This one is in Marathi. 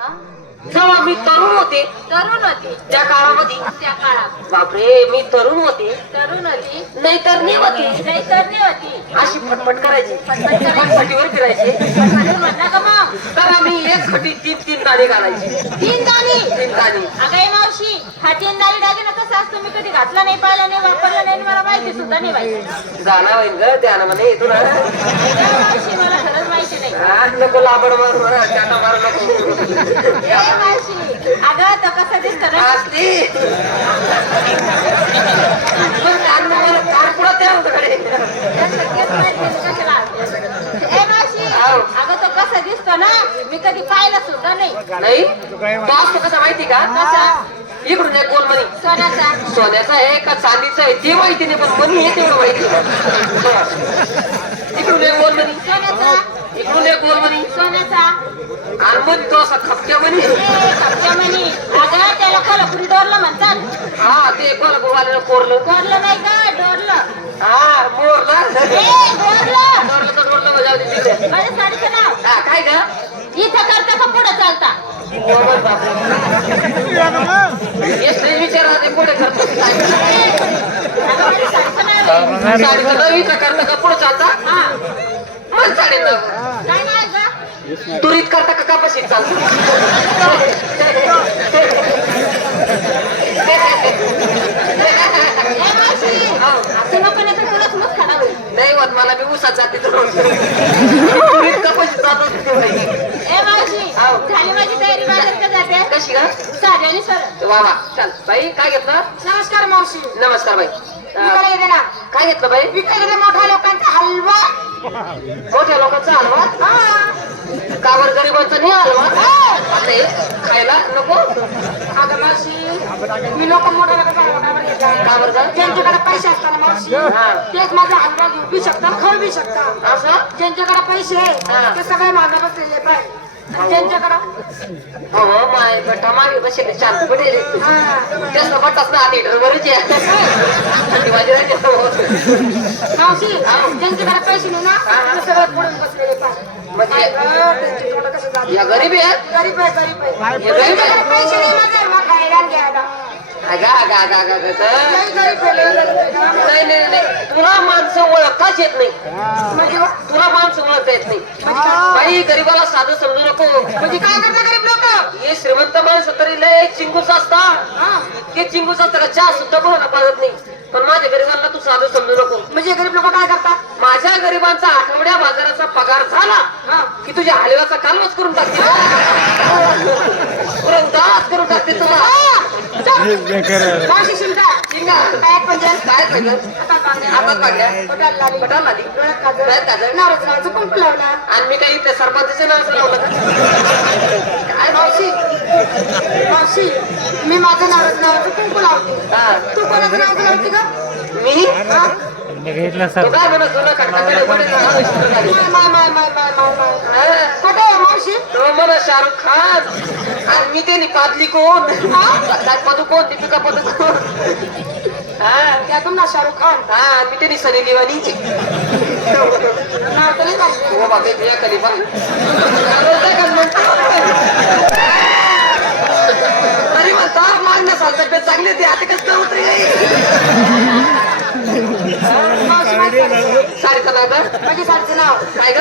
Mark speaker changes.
Speaker 1: 啊？जेव्हा मी तरुण होते
Speaker 2: तरुण होती.
Speaker 1: त्या काळामध्ये
Speaker 2: त्या काळात
Speaker 1: बापरे मी तरुण होते.
Speaker 2: तरुण होती.
Speaker 1: नाही तर नाही होते.
Speaker 2: नाही तरणी होती.
Speaker 1: अशी फटफट करायची.
Speaker 2: फटफट करायची.
Speaker 1: फटफटीवर फिरायचे.
Speaker 2: म्हणून म्हणला का मग?
Speaker 1: तर आम्ही एक खटी तीन तीन गाडी घालायची.
Speaker 2: तीन दाणी?
Speaker 1: तीन गाडी
Speaker 2: अगं हे मावशी हा तीन दाणी दागिना कसा असतो. मी कधी घातला नाही पाहिला नाही वापरला नाही आणि मला माहिती सुद्धा नाही माहिती
Speaker 1: जाणार होईल ग त्यानं म्हणे येतो ना.
Speaker 2: मावशी मला खरंच माहिती नाही.
Speaker 1: हा, नको लाबड मारू चाटा मारू नको.
Speaker 2: अगं तो कसा दिसतो ना
Speaker 1: असती पण कान मला कान पुढं त्या होतं
Speaker 2: ए मावशी
Speaker 1: आव.
Speaker 2: अगं तो कसा दिसतो ना? मी कधी पाहिला सुद्धा नाही.
Speaker 1: नाही? तो असतो कसा माहिती का?
Speaker 2: कसा
Speaker 1: इकडून एक गोल मनी
Speaker 2: सोन्याचा.
Speaker 1: सोन्याचा आहे का चांदीचा आहे? ते माहिती नाही पण मनी हे तेवढं माहिती. इकडून एक गोल मनी
Speaker 2: सोन्याचा.
Speaker 1: इकडून एक मनी
Speaker 2: सोन्याचा.
Speaker 1: आणि मनी तो असा खपक्या मनी
Speaker 2: ए कपच्या म्हणी अगं त्याला कोल्हापुरी डोरलं म्हणतात.
Speaker 1: हा ते कोल्हापूर वाल्यानं कोरलं.
Speaker 2: डोरलं नाही का? डोरलं.
Speaker 1: हा मोरला.
Speaker 2: ए डोरलं.
Speaker 1: मोरलं तर डोरलं बजावली तिकडे
Speaker 2: माझ्या साडीचं नाव.
Speaker 1: हा काय ग?
Speaker 2: इथं करता का पुढे चालता?
Speaker 1: मोबाईल बापरे. स्टेज विचारा ते पुढे करतो.
Speaker 2: अगं माझ्या साडीचं नाव आहे.
Speaker 1: साडीचं नवीचा करता का पुढे चालता?
Speaker 2: हा. गं?
Speaker 1: तुरीत करता का कापाशीत
Speaker 2: नको नाही
Speaker 1: होत मला मी उसात जाते तर तुरीत कापाशीत जात असते बाई.
Speaker 2: ए मावशी
Speaker 1: हाव.
Speaker 2: झाली माझी तयारी बाजारात का
Speaker 1: कशी का?
Speaker 2: सर.
Speaker 1: वा वा. चल बाई काय घेतलं?
Speaker 2: नमस्कार मावशी.
Speaker 1: नमस्कार बाई.
Speaker 2: विकायला
Speaker 1: अं,
Speaker 2: येते ना?
Speaker 1: काय घेतलं बाई?
Speaker 2: विकायला येते मोठ्या लोकांचा हलवा.
Speaker 1: मोठ्या लोकांचा हलवा?
Speaker 2: हा.
Speaker 1: कावर गरिबांचा नाही हलवा? आता हे खायला नको?
Speaker 2: अगं मावशी मी लोक मोठ्या लोकांचा हलवा? का
Speaker 1: का?
Speaker 2: ज्यांच्याकडे पैसे असतात ना मावशी
Speaker 1: हा.
Speaker 2: तेच माझा हलवा घेऊ बी शकतात खाऊ बी शकतात.
Speaker 1: असं?
Speaker 2: ज्यांच्याकडे पैसे आहे. ते सगळे मागे बसलेले पाय त्यांच्याकडे?
Speaker 1: हो माय बटा मागे बसले. चार पडे
Speaker 2: हा.
Speaker 1: त्याच बटाच ना आधी बरंच
Speaker 2: मावशी ज्यांच्याकडे पैसे नाही ना ते सगळे पडून बसलेले पाय
Speaker 1: म्हणजे? या गरीब आहे.
Speaker 2: गरीब आहे गरीब आहे. पैसे नाही खायला घ्यायला. गरीब आहे ना.
Speaker 1: नाही नाही नाही तुला माणसं ओळखताच येत नाही.
Speaker 2: म्हणजे
Speaker 1: तुला माणसं ओळखता येत नाही. बाई गरीबाला साधं समजू नको.
Speaker 2: म्हणजे काय करता गरीब लोक?
Speaker 1: हे श्रीमंत माणसं तरी लय चिंगूस असतात. ते चिंगूस असतं का? चहा सुद्धा कोणाला पाजत नाही. पण माझ्या गरीबांना तू साधं समजू नको.
Speaker 2: म्हणजे गरीब लोक काय करतात?
Speaker 1: माझ्या गरीबांचा आठवड्या बाजाराचा पगार झाला की तुझ्या हलव्याचा कालवच करून टाकते. उदास करून टाकते तुला.
Speaker 2: मावशी शिंका
Speaker 1: शिंगा
Speaker 2: काय पंजन
Speaker 1: काय सगळं
Speaker 2: हातात बांगड्या, पोटाला लाली,
Speaker 1: पटाला आली
Speaker 2: डोळ्यात काजळ,
Speaker 1: डोळ्यात काजळ.
Speaker 2: नवऱ्याचं नावाचं कुंकू लावला?
Speaker 1: आणि मी काही ते सरपंचाचे नाव लावलं. का काय
Speaker 2: मावशी? मावशी मी माझ्या नवऱ्याचं नावाचं कुंकू लावते.
Speaker 1: हा.
Speaker 2: तू कोणाचं नावाचं लावते का
Speaker 1: मी? काय म्हणत विष्णू खाली.
Speaker 2: माय माय माय माय माय माय मावशी
Speaker 1: शाहरुख खान. आणि मी त्यांनी पादली कोण? काय पदुकोण दीपिका पदुकोण हा?
Speaker 2: त्यातून ना शाहरुख खान.
Speaker 1: हा मी त्यांनी सनी लिवानी.
Speaker 2: नाव तर नाही
Speaker 1: हो बाबे तुझ्या कलिबा अरे म्हणता मागण्या साल तब्येत आता कसं उतरी नाव
Speaker 2: साडीचं नाव.
Speaker 1: काय म्हणजे ग?